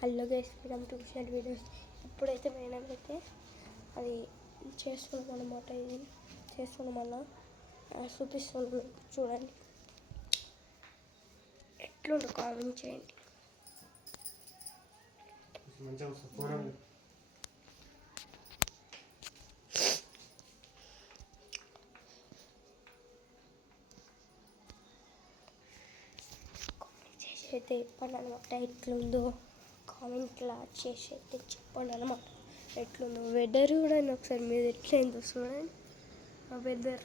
Hello guys, welcome to short videos. ఇప్పుడైతే మేమైతే అది చేస్తున్నాం అన్నమాట. ఇది చేస్తున్నాం అన్న చూపిస్తున్నాం, చూడండి ఎట్లుందో కామెంట్ చేయండి. అయితే చెప్పండి అనమాట, ఎట్లుందో కామెంట్లో చేసి అయితే చెప్పండి అనమాట. ఎట్లుందో వెదర్ కూడా ఒకసారి మీరు ఎట్లయిందో చూడండి. ఆ వెదర్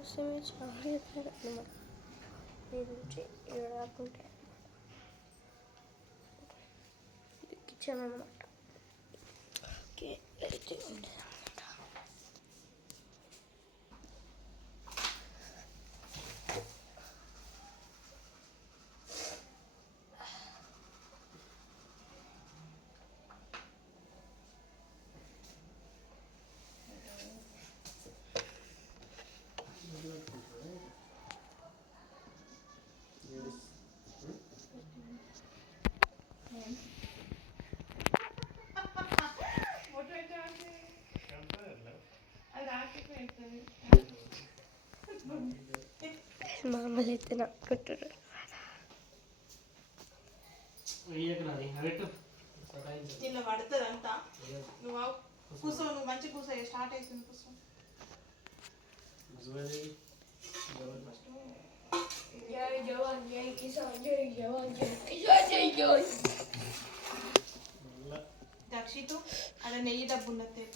వస్తే మీరు చాలా చెప్పారు అనమాట. మీరు రాకుంటే కిచెన్ అనమాట. ఓకే, అయితే ఉంటుంది. మామూలు అయితే నడుకుంటారు. నిన్న పడుతుంది అంతా. నువ్వు కూర్చో, నువ్వు మంచి కూర్చో. స్టార్ట్ అవుతుంది, కూర్చో. జై జవాన్ జై కిసాన్, జై జవాన్ జై కిసాన్, జై జవాన్. దక్షితు అక్కడ నెయ్యి డబ్బు ఉన్నది.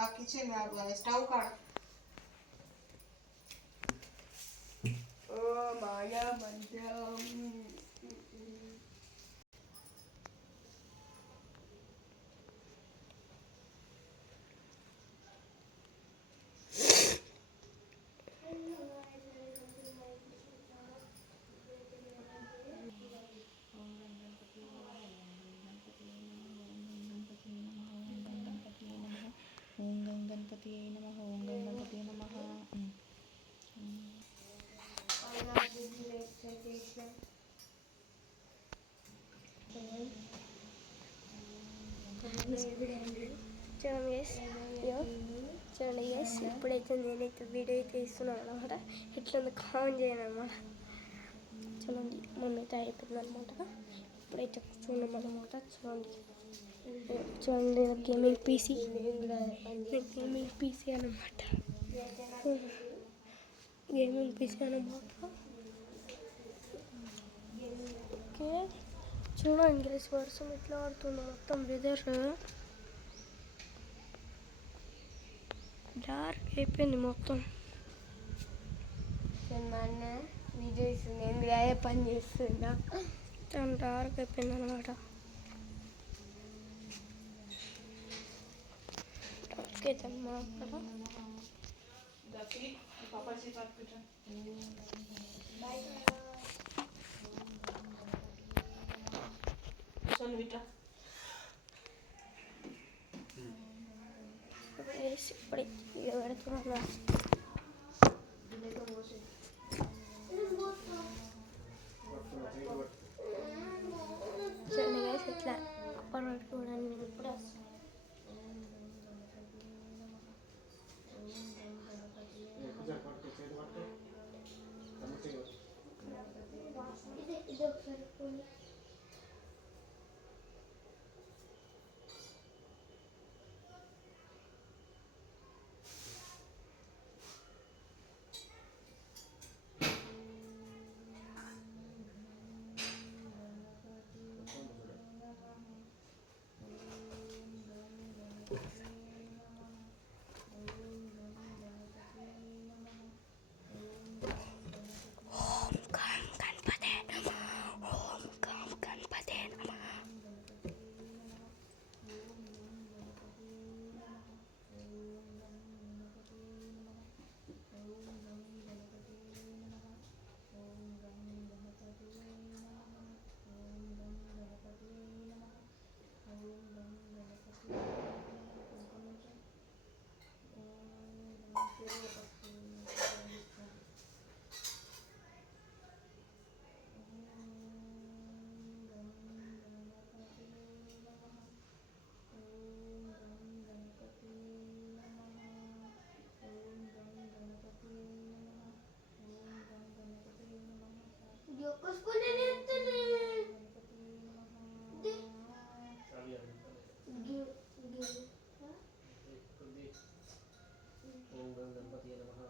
ఆ కిచెన్ స్టవ్ కాడ మాయా మంత్రం. ఓం గం గణపతి నమః. ఓం గం గణపతి నమః. చూడండి గైస్, ఇప్పుడైతే నేనైతే వీడియో అయితే ఇస్తున్నాను అనమాట. ఇట్లా కామెంట్ చేయను అనమాట. చూడండి, మమ్మీ అయితే అయిపోయింది అనమాట. ఇప్పుడైతే కూర్చున్నాం అనమాట. చూడండి గేమింగ్ పీసీ అనమాట. గేమింగ్ పీసీ అనమాట. ఓకే, చూడండి గైస్, వర్షం ఎట్లా పడుతుందో. మొత్తం వెదర్ డార్క్ అయిపోయింది మొత్తం. అన్న వీడియో ఇస్తుంది, ఎందుకు అదే పని చేస్తుందా? మొత్తం డార్క్ అయిపోయింది అనమాట. డార్క్ అయితే అక్కడ ఇప్పుడు ఇక పెడుతున్నాను. చూడండి గైస్, ఇట్లా అప్పటి కూడా నేను ఇప్పుడు ఇది ఒకసారి ఇది ఒక్క స్పూన్ వేస్తాను. ఓం గం గణపతి నమః.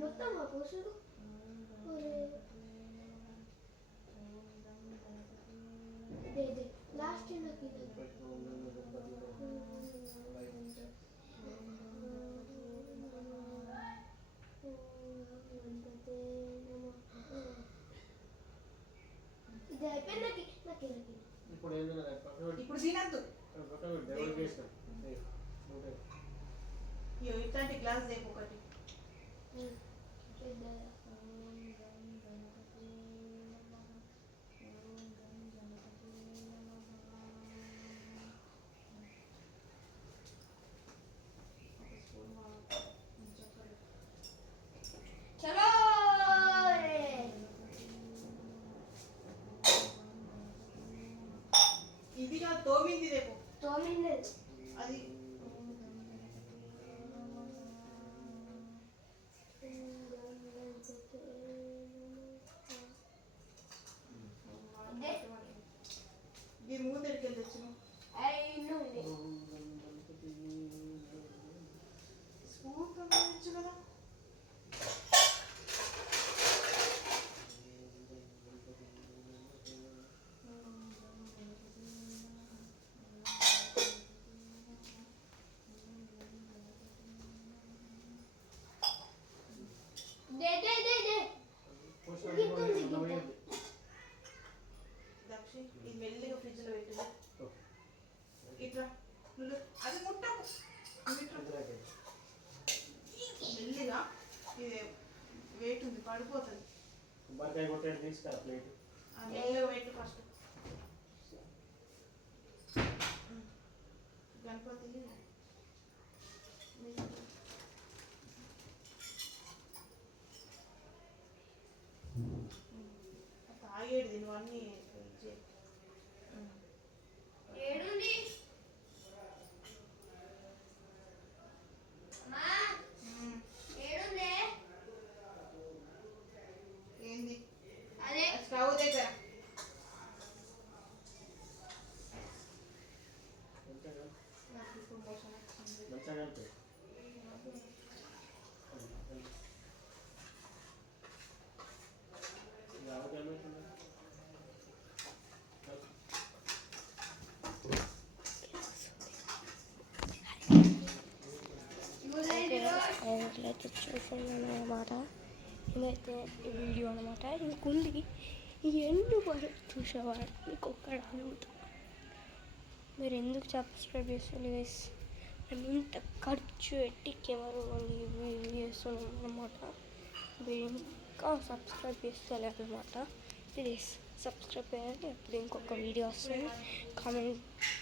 మొత్తం పోసుడు లాస్ట్ నాకు ఇది ఓం గం గణపతి ఇది అయిపోయింది. నాకు ఇప్పుడు ఏంటంటే పక్కన ఇప్పుడు తినద్దు. పక్కన డెవలప్ చేసినాం. ఇట్లాంటి గ్లాస్ దేపు ఒకటి. చలో ఇది కాదు, తోమింది రేపు తోమింది అది. ఈ మూడు దగ్గరికి వచ్చిన స్పూన్ పంపించు కదా. దక్షి ఇది మెల్లిగా ఫ్రిడ్జ్ లో పెట్టు. ఇట్లా నువ్వు అది ముట్టకు. మెల్లిగా ఇది వెయిట్ ఉంది, పడిపోతుంది. కొబ్బరికాయ కొట్టేది తీసుకురా ప్లేట్. మెల్లిగా పెట్టు ఫస్ట్. గణపతి తాగేది నువ్వు అన్నీ ఇచ్చే. ఏడుంది ఏడుంది ఏంది అదే స్టవ్ దగ్గర నాకు ఇప్పుడు మోషన్ వచ్చింది. మంచిగా కలిపి ఇట్లయితే చూసాను అనమాట. ఇదైతే ఈ వీడియో అనమాట. ఇంకుంది ఎన్ని వరకు చూసేవాడు మీకు ఒక్కడ అడుగుతా, మీరు ఎందుకు సబ్స్క్రైబ్ చేస్తారు గైస్? మేము ఇంత ఖర్చు పెట్టి కెమెరా చేస్తున్నాం అనమాట. మీరు ఇంకా సబ్స్క్రైబ్ చేస్తలేరు అనమాట. ప్లీజ్ సబ్స్క్రైబ్ చేయండి. అప్పుడు ఇంకొక వీడియో వస్తుంది.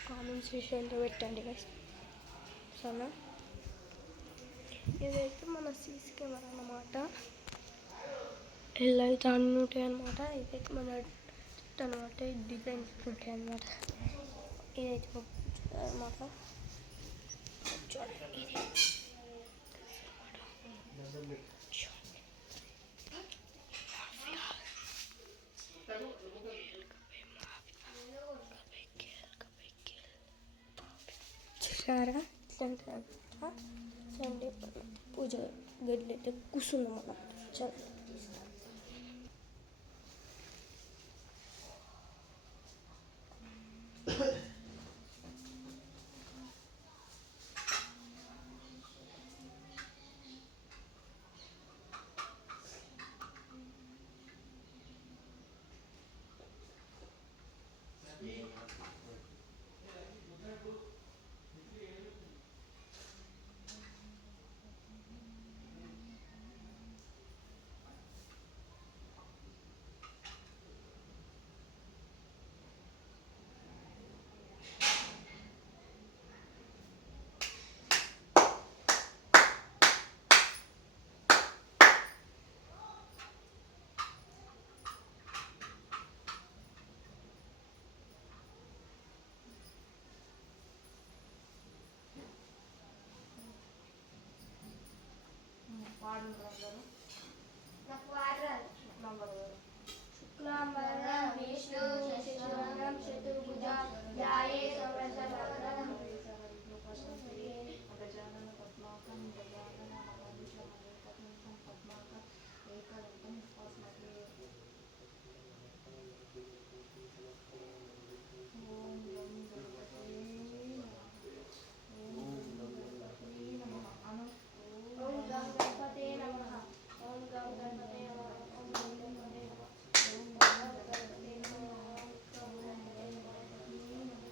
కామెంట్స్ విషయంలో పెట్టండి గైస్. సరేనా? ఇదైతే మన సీసీ కెమెరా అనమాట. ఇలా అయితే అన్నీ ఉంటాయి అనమాట. ఇదైతే మన అనమాట. డిజైన్స్ ఉంటాయి అనమాట. ఇదైతే అనమాట. చూడండి ఇది చూసారా? సండే పూజ గడ్డి అయితే కూర్చున్నాం అన్నమాట. చాలా వాడుంటారు అందరూ నాకు వాడరాదు. నంబర్ శుక్లాంబరధరం విష్ణు శశివర్ణం చతుర్భుజం ధ్యాయే సర్వసర్వగం గజానన పద్మాకం గజానన మహావిష్ణుమనేకదంతం పద్మాకం ఏకదంతం ఉపాస్మహే. ఓం గం గణపతే నమః. అను ఓం గం గణపతే నమః. ఓం గం గణపతే నమః. ఓం గం గణపతే నమః. ఓం గం గణపతే నమః. ఓం గణపతే నమః.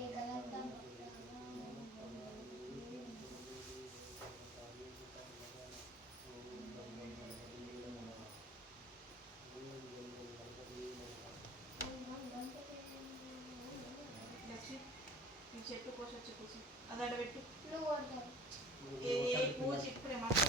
ఏకదంతం లక్ష్మి ఈ చెట్టు కోసొచ్చి కూర్చో అది అడబెట్టు. నువ్వు కొడతావు. ఏ పూజ ఇప్పుడే మట్టి